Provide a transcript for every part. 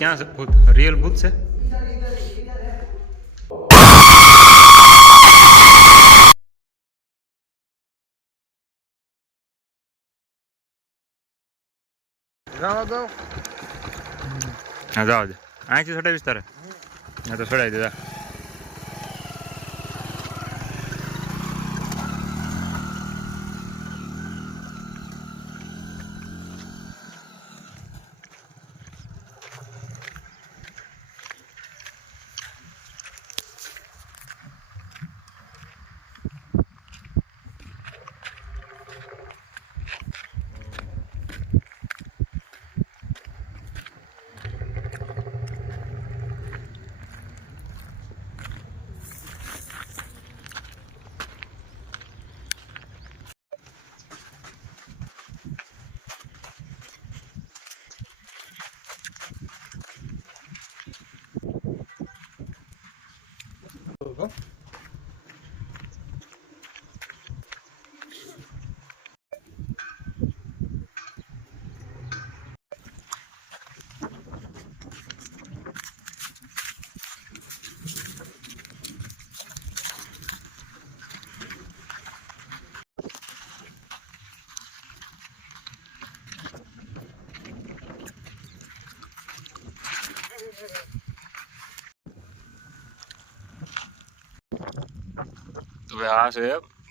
ક્યાં છે ભૂત રિયલ ભૂત છે જાવ દે અહીંથી ચડાવીશ તારે હા તો સડાવી દીધા 이거? હવે આ છે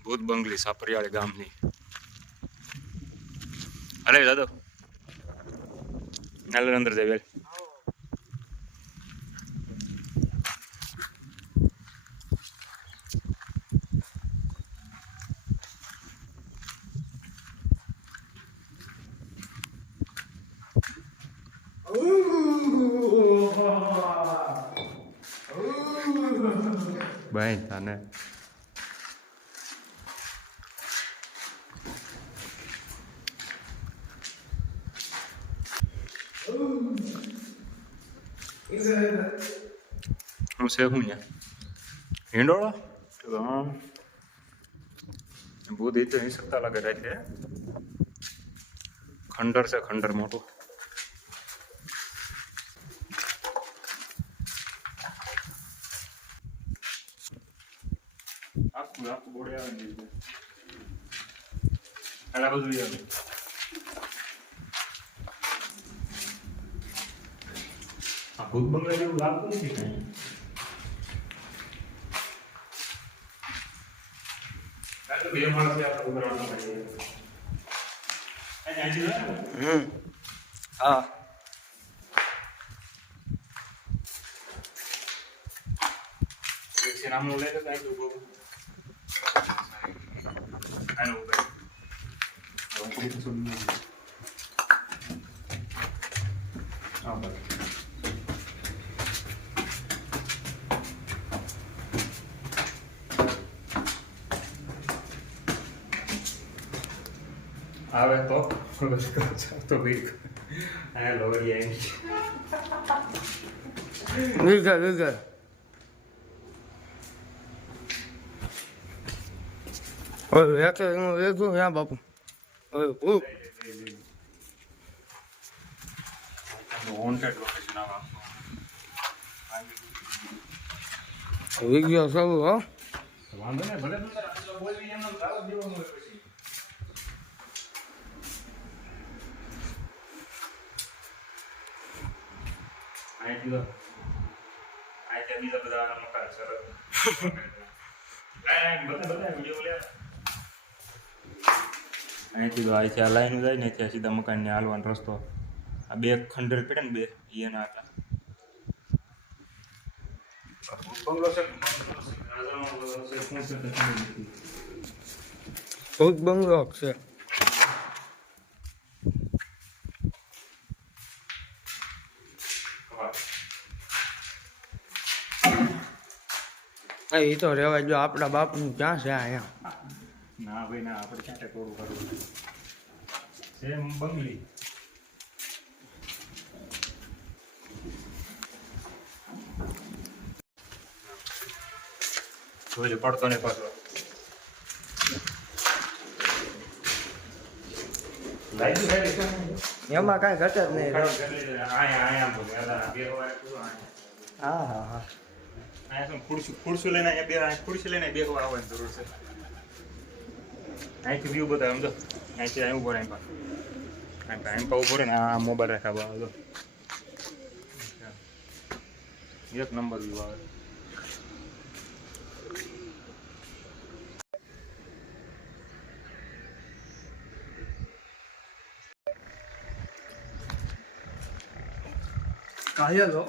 ભૂત બંગલી સાપરિયાળી ગામની અરે દાદો હાલો અંદર જાય બેલ ભાઈ તને Vamos ver ruim, né? Indoor? Então, वो देख नहीं सकता लग रहा है खंडर से खंडर मोटो। आपको आपको बढ़िया अड़ा बदल ને એટલે આ બધું આવે આ ભૂત બંગલા જેવું લાગતું નથી કાંઈ કાંઈ તો બે માણસે આપણે ઉઘરાણો કરીએ. કાંઈ અહીંથી જાય ને? હમ હા એક છે નામનું લઈ લો કાંઈ તો ઉભો. આને આવે તો તો ભાઈ આ લોરી આવી વિગર વિગર ઓય વેકે હું વેગું યા બાપુ ઓય ઉપ વોન્ટેડ લોકેશન આવા વિગર સૌ હો વાંધો નહીં ભલે બોલવી એમ રાત દેવાનું અહીંથી તો અહીંથી બીજા બધા મકાન સરસ લાઈન બધા બધા વિડીયો લે અહીંથી તો અહીંથી આ લાઈન જાય ને ત્યાં સીધા મકાનને હાલવાનો રસ્તો આ બે ખંડર પડે ને બે ઈ એના હતા બંગલો છે એ તો રહેવાય જો આપણા બાપનું ક્યાં છે અહીંયા? ના ભાઈ, ના, આપણે ક્યાં ટકોરું કરવું સેમ બંગલી. જોઈ પડતો ને પાછો. એમાં કાંઈ ઘટે જ નહીં ખડો કરી લીધો. આયા આયા બોલે. આ બે વાર કીધું આયા. હા હા હા આયા શું ખુરશી ખુરશી લઈને અહીંયા બે અહીંયા ખુરશી લઈને બે વાર આવવાની જરૂર છે અહીંથી વ્યૂ બતાવે સમજો અહીંથી અહીં ઉભો રહે એમ કારણ કે એમ ઉભો રહે ને આ મોબાઈલ રાખ્યા બા જો એક નંબર વ્યૂ આવે కాయలో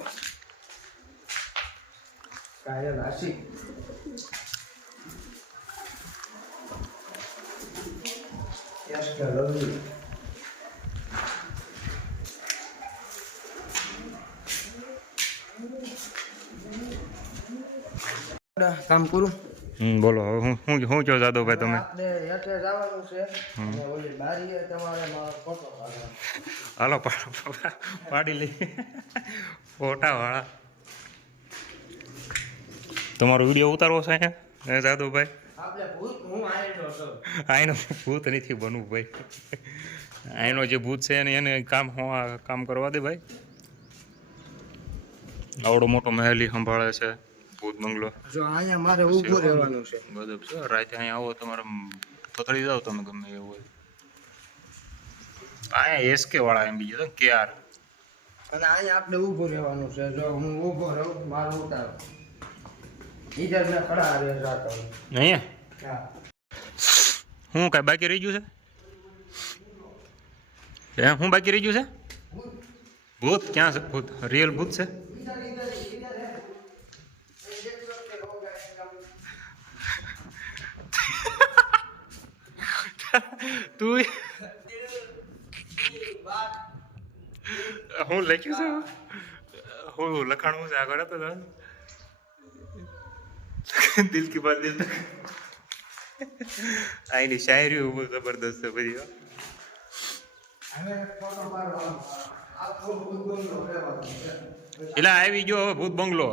కాయ రాసి ಎಷ್ಟು ಲವ್ಲಿ udah kamu kurung હમ બોલો હવે હું શું શું કહો જાદવભાઈ તમે? હેઠે જવાનું છે. અને ઓલી બારીએ તમારે મારો ફોટો પાડવાનો. હાલો પાડી લઈ. ફોટા વાળા તમારો વીડિયો ઉતારવો છે અહીંયા? જાદવભાઈ છું આઈનો ભૂત નથી બનવું ભાઈ. આઈનો જે ભૂત છે એને એને કામ કામ કરવા દે ભાઈ. આવડો મોટો મહેલી સંભાળે છે. ભૂત બંગલો. જો અહીંયા મારે ઊભું રહેવાનું છે. બધું છે. રાતે અહીંયા આવો તમારે પકડી જાવ તમે ગમે એવું હોય. અહીંયા એસકે વાળા એમ બીજું કે આર અને અહીંયા આપણે ઊભું રહેવાનું છે. જો હું ઊભો રહું મારો ઉતારો. ઈધર મેં ખડા આવે રાતો. અહીંયા? હા. હું કાંઈ બાકી રહી ગયું છે? હું બાકી રહી ગયું છે? ભૂત. ક્યાં છે? ભૂત? રિયલ ભૂત છે? તું. હું લખ્યું છે? હું લખાણું છે આગળ હતો તો દિલ કી બાત દિલ તક. શાયરી બહુ જબરદસ્ત છે બધી એટલે આવી ગયો હવે ભૂત બંગલો.